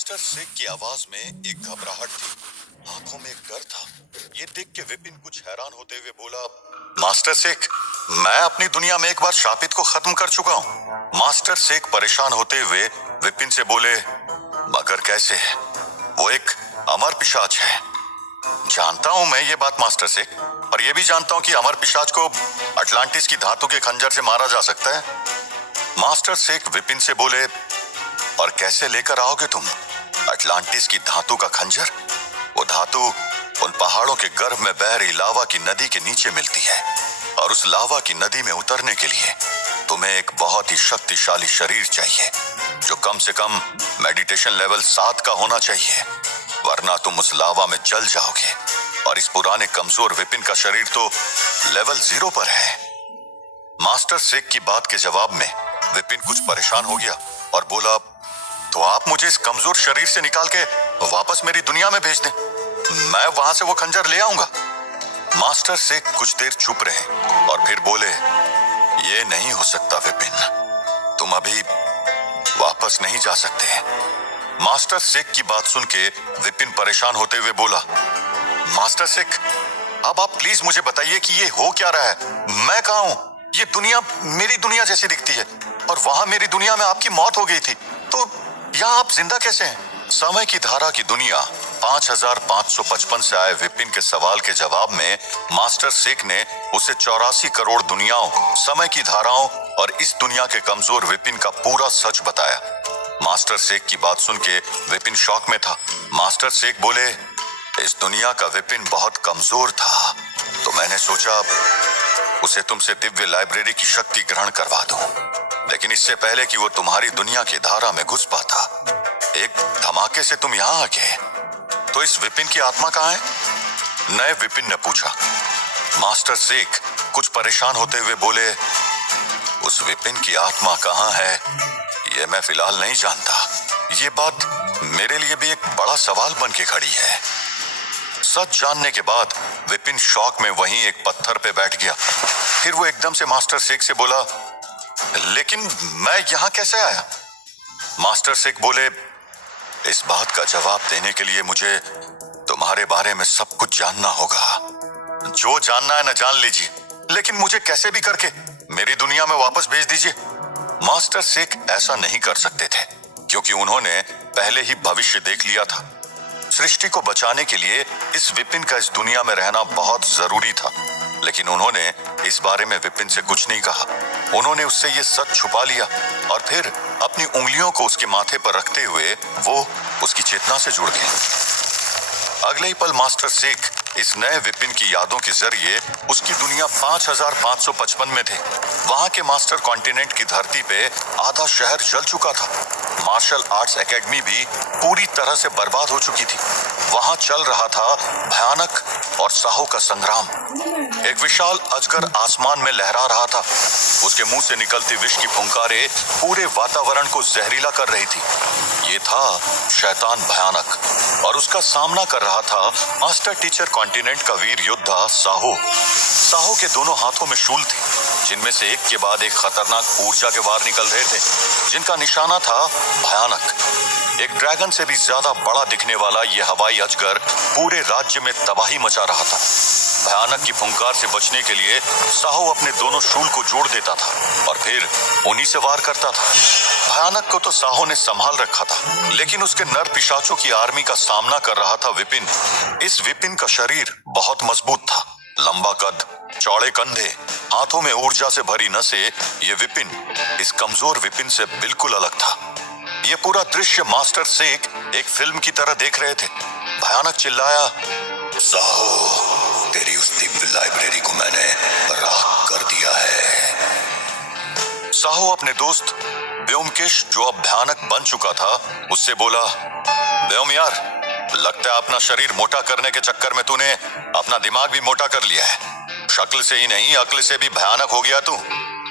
Master Sheikh की आवाज में एक घबराहट थी, आंखों में एक डर था। ये देख के विपिन कुछ हैरान होते हुए बोला, मास्टर शेख, मैं अपनी दुनिया में एक बार शापित को खत्म कर चुका हूँ। मास्टर शेख परेशान होते हुए विपिन से बोले, मगर कैसे? वो एक अमर पिशाच है। जानता हूँ मैं ये बात मास्टर शेख, और ये भी जानता हूँ कि अमर पिशाच को अटलांटिस की धातु के खंजर से मारा जा सकता है। मास्टर शेख विपिन से बोले, और कैसे लेकर आओगे तुम अटलांटिस की धातु का खंजर? वो धातु उन पहाड़ों के गर्भ में बह रही लावा की नदी के नीचे मिलती है, और उस लावा की नदी में उतरने के लिए तुम्हें एक बहुत ही शक्तिशाली शरीर चाहिए, जो कम से कम मेडिटेशन लेवल 7 का होना चाहिए, वरना तुम उस लावा में जल जाओगे। और इस पुराने कमजोर विपिन का शरीर तो लेवल 0 पर है। मास्टर शेख की बात के जवाब में विपिन कुछ परेशान हो गया और बोला, तो आप मुझे इस कमजोर शरीर से निकाल के वापस मेरी दुनिया में भेज दें, मैं वहां से वो खंजर ले आऊंगा। मास्टर शेख कुछ देर चुप रहे और फिर बोले, ये नहीं हो सकता विपिन, तुम अभी वापस नहीं जा सकते। मास्टर शेख की बात सुन के विपिन परेशान होते हुए बोला, मास्टर शेख, अब आप प्लीज मुझे बताइए कि ये हो क्या रहा है। मैं कहाँ हूँ? ये दुनिया मेरी दुनिया जैसी दिखती है, और वहां मेरी दुनिया में आपकी मौत हो गई थी, तो यहाँ आप जिंदा कैसे हैं? समय की धारा की दुनिया 5555 से आए विपिन के सवाल के जवाब में मास्टर शेख ने उसे 84 करोड़ दुनियाओं, समय की धाराओं और इस दुनिया के कमजोर विपिन का पूरा सच बताया। मास्टर शेख की बात सुन के विपिन शॉक में था। मास्टर शेख बोले, इस दुनिया का विपिन बहुत कमजोर था, तो मैंने सोचा उसे तुमसे दिव्य लाइब्रेरी की शक्ति ग्रहण करवा दूं। लेकिन इससे पहले कि वो तुम्हारी दुनिया की धारा में घुस पाता, एक धमाके से तुम यहाँ आ गए। तो इस विपिन की आत्मा कहाँ है? नए विपिन ने पूछा। मास्टर शेख कुछ परेशान होते हुए बोले, उस विपिन की आत्मा कहाँ है ये मैं फिलहाल नहीं जानता। ये बात मेरे लिए भी एक बड़ा सवाल बन के खड़ी है। सच जानने के बाद विपिन शॉक में वहीं एक पत्थर पे बैठ गया। फिर वो एकदम से मास्टर शेख से बोला, लेकिन मैं यहां कैसे आया? मास्टर शेख बोले, इस बात का जवाब देने के लिए मुझे तुम्हारे बारे में सब कुछ जानना होगा। जो जानना है ना जान लीजिए, लेकिन मुझे कैसे भी करके मेरी दुनिया में वापस भेज दीजिए। मास्टर शेख ऐसा नहीं कर सकते थे, क्योंकि उन्होंने पहले ही भविष्य देख लिया था। सृष्टि को बचाने के लिए इस विपिन का इस दुनिया में रहना बहुत जरूरी था, लेकिन उन्होंने इस बारे में विपिन से कुछ नहीं कहा। उन्होंने उससे ये सच छुपा लिया और फिर अपनी उंगलियों को उसके माथे पर रखते हुए वो उसकी चेतना से जुड़ गए। अगले ही पल मास्टर शेख इस नए विपिन की यादों के जरिए उसकी दुनिया 5555 में थे। वहां के मास्टर कॉन्टिनेंट की धरती पे आधा शहर जल चुका था। मार्शल आर्ट्स एकेडमी भी पूरी तरह से बर्बाद हो चुकी थी। वहां चल रहा था भयानक और साहो का संग्राम। एक विशाल अजगर आसमान में लहरा रहा था। उसके मुंह से निकलती विष की फुंकारें पूरे वातावरण को जहरीला कर रही थी। ये था शैतान भयानक, और उसका सामना कर रहा था मास्टर टीचर कॉन्टिनेंट का वीर योद्धा साहो। साहो के दोनों हाथों में शूल थे, जिनमें से एक के बाद एक खतरनाक ऊर्जा के वार निकल रहे थे, जिनका निशाना था भयानक। एक ड्रैगन से भी ज्यादा बड़ा दिखने वाला यह हवाई अजगर पूरे राज्य में तबाही मचा रहा था। भयानक की फुंकार से बचने के लिए साहो अपने दोनों शूल को जोड़ देता था और फिर उन्हीं से वार करता था। भयानक को तो साहो ने संभाल रखा था, लेकिन उसके नर पिशाचों की आर्मी का सामना कर रहा था विपिन। इस विपिन का शरीर बहुत मजबूत था, लंबा कद, चौड़े कंधे, हाथों में ऊर्जा से भरी नसें। ये विपिन इस कमजोर विपिन से बिल्कुल अलग था। ये पूरा दृश्य मास्टर शेख एक फिल्म की तरह देख रहे थे। भयानक चिल्लाया, साहो, तेरी उस दिव्य लाइब्रेरी को मैंने राख कर दिया है। साहो अपने दोस्त व्योमकेश, जो अब भयानक बन चुका था, उससे बोला, व्योम यार, लगता है अपना शरीर मोटा करने के चक्कर में तूने अपना दिमाग भी मोटा कर लिया है। शक्ल से ही नहीं, अक्ल से भी भयानक हो गया तू।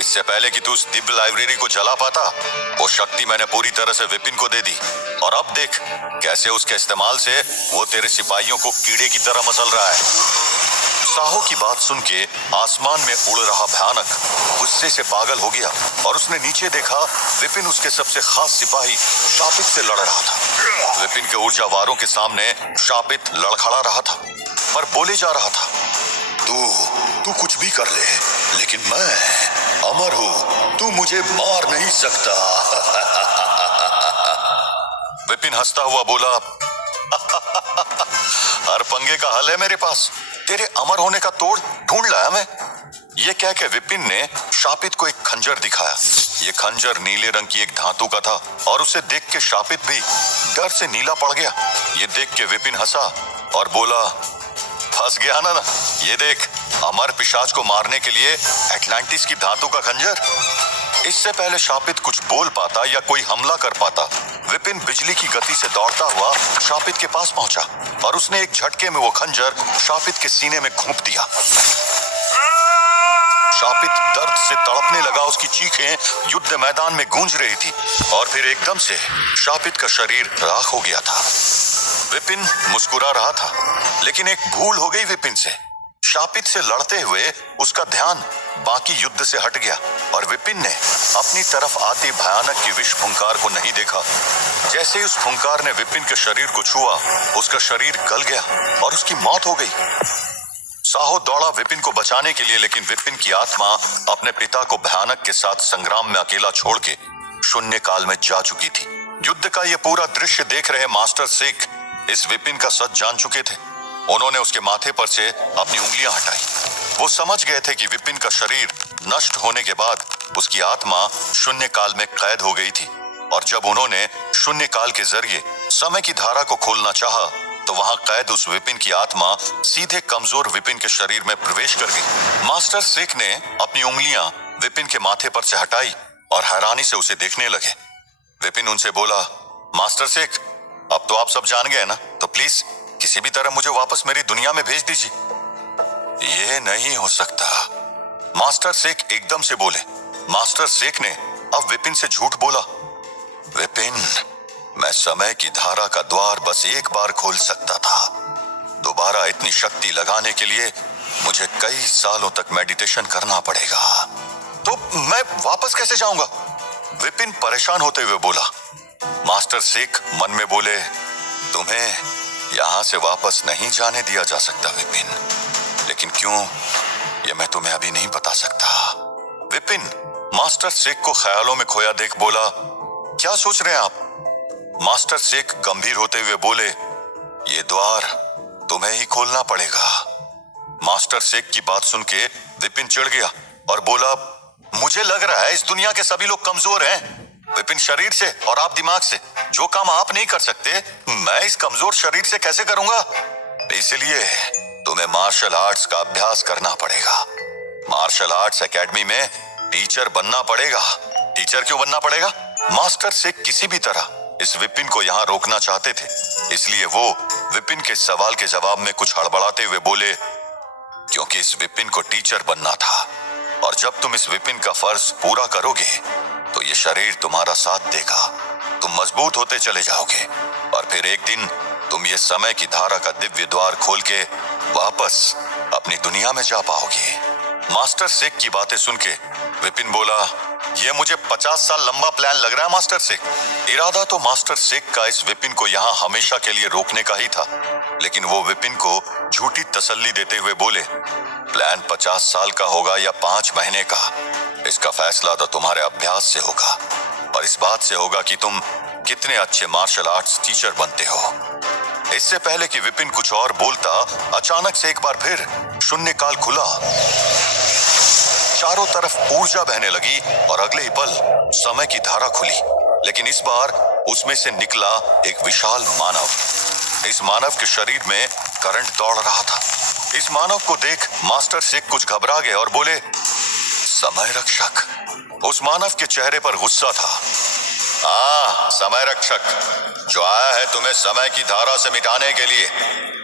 इससे पहले कि तू उस दिव्य लाइब्रेरी को जला पाता, वो शक्ति मैंने पूरी तरह से विपिन को दे दी, और अब देख कैसे उसके इस्तेमाल से वो तेरे सिपाहियों को कीड़े की तरह मसल रहा है। साहो की बात सुन के आसमान में उड़ रहा भयानक गुस्से से पागल हो गया और उसने नीचे देखा। विपिन उसके सबसे खास सिपाही शापित से लड़ रहा था। विपिन के ऊर्जावारों के सामने शापित लड़खड़ा रहा था पर बोले जा रहा था, तू कुछ भी कर ले, लेकिन मैं अमर हूं, तू मुझे मार नहीं सकता। विपिन हंसता हुआ बोला, हर पंगे का हल है मेरे पास, तेरे अमर होने का तोड़ ढूंढ लाया मैं। ये कह के विपिन ने शापित को एक खंजर दिखाया। ये खंजर नीले रंग की एक धातु का था और उसे देख के शापित भी डर से नीला पड़ गया। ये देख के विपिन हंसा और बोला, फंस गया ना, ये देख, अमर पिशाच को मारने के लिए एटलांटिस की धातु का खंजर। इससे पहले शापित कुछ बोल पाता या कोई हमला कर पाता, विपिन बिजली की गति से दौड़ता हुआ शापित के पास पहुंचा और उसने एक झटके में वो खंजर शापित के सीने में घूंप दिया। शापित दर्द से तड़पने लगा, उसकी चीखें युद्ध मैदान में गूंज रही थी और फिर एकदम से शापित का शरीर राख हो गया था। विपिन मुस्कुरा रहा था, लेकिन एक भूल हो गई विपिन से। शापित से लड़ते हुए उसका ध्यान बाकी युद्ध से हट गया और विपिन ने अपनी तरफ आती भयानक की विष फुंकार को नहीं देखा। जैसे ही उस फुंकार ने विपिन के शरीर को छुआ, उसका शरीर गल गया और उसकी मौत हो गई। साहो दौड़ा विपिन को बचाने के लिए, लेकिन विपिन की आत्मा अपने पिता को भयानक के साथ संग्राम में अकेला छोड़ के शून्य काल में जा चुकी थी। युद्ध का यह पूरा दृश्य देख रहे मास्टर शेख इस विपिन का सच जान चुके थे। उन्होंने उसके माथे पर से अपनी उंगलियां हटाई। वो समझ गए थे कि विपिन का शरीर नष्ट होने के बाद उसकी आत्मा शून्य काल में कैद हो गई थी और जब उन्होंने शून्य काल के जरिए समय की धारा को खोलना चाहा, तो वहां कैद उस विपिन की आत्मा सीधे कमजोर विपिन के शरीर में प्रवेश कर गई। मास्टर शेख ने अपनी उंगलियां विपिन के माथे पर से हटाई और हैरानी से उसे देखने लगे। विपिन उनसे बोला, मास्टर शेख, अब तो आप सब जान गए ना, तो प्लीज किसी भी तरह मुझे वापस मेरी दुनिया में भेज दीजिए। ये नहीं हो सकता, मास्टर शेख एकदम से बोले। मास्टर शेख ने अब विपिन से झूठ बोला। विपिन, मैं समय की धारा का द्वार बस एक बार खोल सकता था। दोबारा इतनी शक्ति लगाने के लिए मुझे कई सालों तक मेडिटेशन करना पड़ेगा। तो मैं वापस कैसे जाऊंगा? विपिन परेशान होते हुए बोला। मास्टर शेख मन में बोले, तुम्हें यहां से वापस नहीं जाने दिया जा सकता विपिन, लेकिन क्यों, यह मैं तुम्हें अभी नहीं बता सकता। विपिन मास्टर शेख को ख्यालों में खोया देख बोला, क्या सोच रहे हैं आप? मास्टर शेख गंभीर होते हुए बोले, ये द्वार तुम्हें ही खोलना पड़ेगा। मास्टर शेख की बात सुन के विपिन चिढ़ गया और बोला, मुझे लग रहा है इस दुनिया के सभी लोग कमजोर हैं। विपिन शरीर से और आप दिमाग से। जो काम आप नहीं कर सकते, मैं इस कमजोर शरीर से कैसे करूंगा? इसलिए तुम्हें मार्शल आर्ट्स का अभ्यास करना पड़ेगा। मार्शल आर्ट्स एकेडमी में टीचर बनना पड़ेगा। टीचर क्यों बनना पड़ेगा? मास्टर शेख किसी भी तरह इस विपिन को यहाँ रोकना चाहते थे, इसलिए वो विपिन के सवाल के जवाब में कुछ हड़बड़ाते हुए बोले, क्योंकि इस विपिन को टीचर बनना था और जब तुम इस विपिन का फर्ज पूरा करोगे तो ये शरीर तुम्हारा साथ देगा। तुम मजबूत होते चले जाओगे और फिर एक दिन तुम ये समय की धारा का दिव्य द्वार खोल के वापस अपनी दुनिया में जा पाओगे। मास्टर शेख की बातें सुन के विपिन बोला, ये मुझे 50 साल लंबा प्लान लग रहा है मास्टर शेख। इरादा तो मास्टर शेख का इस विपिन को यहाँ हमेशा के लिए रोकने का ही था, लेकिन वो विपिन को झूठी तसल्ली देते हुए बोले, प्लान 50 साल का होगा या 5 महीने का, इसका फैसला तो तुम्हारे अभ्यास से होगा और इस बात से होगा कि तुम कितने अच्छे मार्शल आर्ट्स टीचर बनते हो। इससे पहले कि विपिन कुछ और बोलता, अचानक से एक बार फिर शून्य काल खुला। चारों तरफ ऊर्जा बहने लगी और अगले ही पल समय की धारा खुली, लेकिन इस बार उसमें से निकला एक विशाल मानव। इस मानव के शरीर में करंट दौड़ रहा था। इस मानव को देख मास्टर शेख कुछ घबरा गए और बोले, समय रक्षक। उस मानव के चेहरे पर गुस्सा था। हाँ, समय रक्षक, जो आया है तुम्हें समय की धारा से मिटाने के लिए।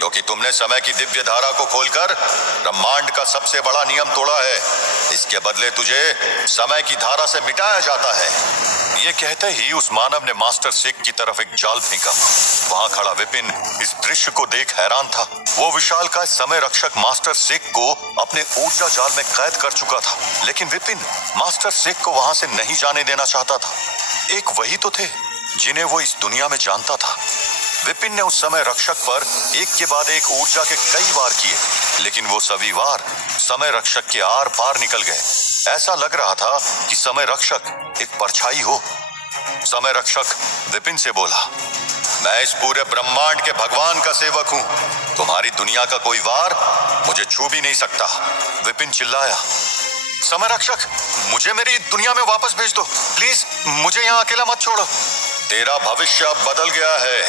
क्योंकि तुमने समय की दिव्य धारा को खोलकर ब्रह्मांड का सबसे बड़ा नियम तोड़ा है। इसके बदले तुझे समय की धारा से मिटाया जाता है। ये कहते ही उस मानव ने मास्टर सिख की तरफ एक जाल फेंका। वहां खड़ा विपिन इस दृश्य को देख हैरान था। वो विशालकाय समय रक्षक मास्टर सिख को अपने ऊर्जा जाल में कैद कर चुका था, लेकिन विपिन मास्टर सिख को वहां से नहीं जाने देना चाहता था। एक वही तो थे जिन्हें वो इस दुनिया में जानता था। विपिन ने उस समय रक्षक पर एक के बाद एक ऊर्जा के कई वार किए, लेकिन वो सभी वार समय रक्षक के आर पार निकल गए। ऐसा लग रहा था कि समय रक्षक एक परछाई हो। समय रक्षक विपिन से बोला, मैं इस पूरे ब्रह्मांड के भगवान का सेवक हूं। तुम्हारी दुनिया का कोई वार मुझे छू भी नहीं सकता। विपिन चिल्लाया, समय रक्षक, मुझे मेरी दुनिया में वापस भेज दो प्लीज, मुझे यहाँ अकेला मत छोड़ो। तेरा भविष्य अब बदल गया है,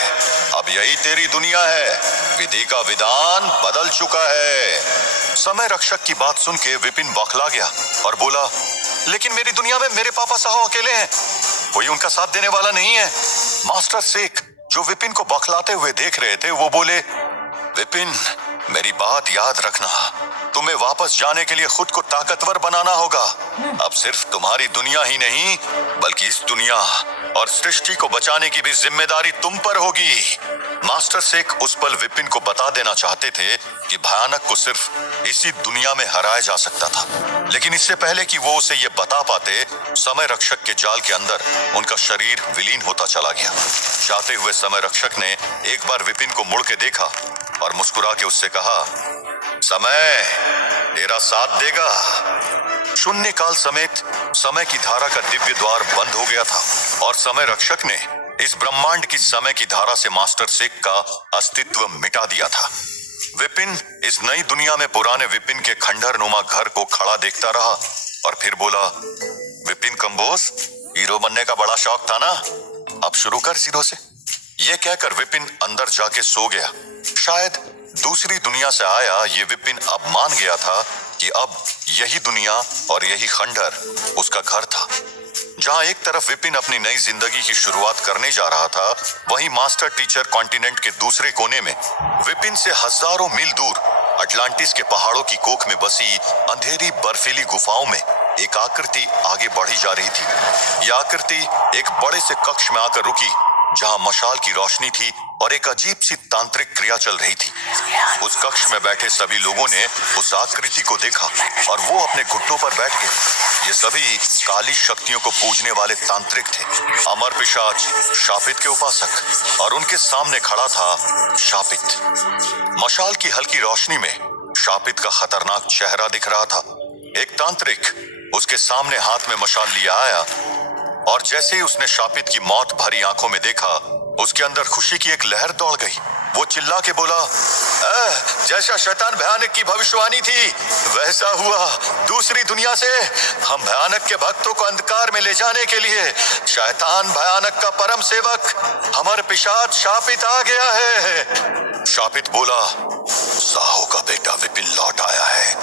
अब यही तेरी दुनिया है। विधि का विधान बदल चुका है। समय रक्षक की बात सुन के विपिन बौखला गया और बोला, लेकिन मेरी दुनिया में मेरे पापा साहब अकेले हैं, कोई उनका साथ देने वाला नहीं है। मास्टर शेख जो विपिन को बौखलाते हुए देख रहे थे, वो बोले, विपिन मेरी बात याद रखना, तुम्हें वापस जाने के लिए खुद को ताकतवर बनाना होगा। अब सिर्फ तुम्हारी दुनिया ही नहीं, बल्कि इस दुनिया और सृष्टि को बचाने की भी जिम्मेदारी तुम पर होगी। मास्टर शेख उस पल विपिन को बता देना चाहते थे कि भयानक को सिर्फ इसी दुनिया में हराया जा सकता था, लेकिन इससे पहले कि वो उसे ये बता पाते, समय रक्षक के जाल के अंदर उनका शरीर विलीन होता चला गया। जाते हुए समय रक्षक ने एक बार विपिन को मुड़ के देखा और मुस्कुरा के उससे कहा, समय तेरा साथ देगा। शून्य काल समेत समय की धारा का दिव्य द्वार बंद हो गया था और समय रक्षक ने इस ब्रह्मांड की समय की धारा से मास्टर शेख का अस्तित्व मिटा दिया था। विपिन इस नई दुनिया में पुराने विपिन के खंडहर नुमा घर को खड़ा देखता रहा और फिर बोला, विपिन कंबोज, हीरो बनने का बड़ा शौक था ना, अब शुरू कर जीरो से। ये कहकर विपिन अंदर जाके सो गया। शायद दूसरी दुनिया से आया ये विपिन अब मान गया था कि अब यही दुनिया और यही खंडहर उसका घर था। जहां एक तरफ विपिन अपनी नई जिंदगी की शुरुआत करने जा रहा था, वहीं मास्टर टीचर कॉन्टिनेंट के दूसरे कोने में विपिन से हजारों मील दूर अटलांटिस के पहाड़ों की कोख में बसी अंधेरी बर्फीली गुफाओं में एक आकृति आगे बढ़ी जा रही थी। यह आकृति एक बड़े से कक्ष में आकर रुकी, जहां मशाल की रोशनी थी और एक अजीब सी तांत्रिक क्रिया चल रही थी। उस कक्ष में बैठे सभी लोगों ने उस आकृति को देखा और वो अपने घुटनों पर बैठ गए। ये सभी काली शक्तियों को पूजने वाले तांत्रिक थे, अमर पिशाच शापित के उपासक, और उनके सामने खड़ा था शापित। मशाल की हल्की रोशनी में शापित का खतरनाक चेहरा दिख रहा था। एक तांत्रिक उसके सामने हाथ में मशाल लिया आया और जैसे ही उसने शापित की मौत भरी आंखों में देखा, उसके अंदर खुशी की एक लहर दौड़ गई। वो चिल्ला के बोला, जैसा शैतान भयानक की भविष्यवाणी थी वैसा हुआ। दूसरी दुनिया से हम भयानक के भक्तों को अंधकार में ले जाने के लिए शैतान भयानक का परम सेवक अमर पिशाच शापित आ गया है। शापित बोला, साहो का बेटा विपिन लौट आया है।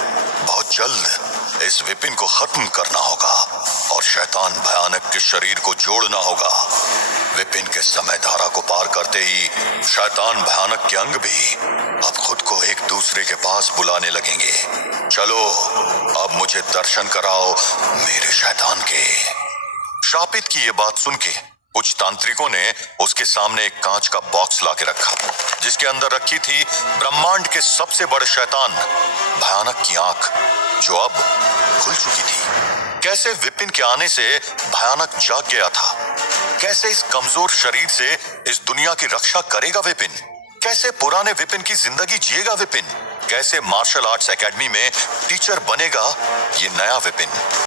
बहुत जल्द इस विपिन को खत्म करना होगा और शैतान भयानक के शरीर को जोड़ना होगा। विपिन के समय धारा को पार करते ही शैतान भयानक के अंग भी अब खुद को एक दूसरे के पास बुलाने लगेंगे। चलो अब मुझे दर्शन कराओ मेरे शैतान के। शापित की ये बात सुन के कुछ तांत्रिकों ने उसके सामने एक कांच का बॉक्स लाके रखा, जिसके अंदर रखी थी ब्रह्मांड के सबसे बड़े शैतान भयानक की आंख, जो अब खुल चुकी थी। कैसे विपिन के आने से भयानक जाग गया था, कैसे इस कमजोर शरीर से इस दुनिया की रक्षा करेगा विपिन, कैसे पुराने विपिन की जिंदगी जिएगा विपिन, कैसे मार्शल आर्ट्स एकेडमी में टीचर बनेगा ये नया विपिन।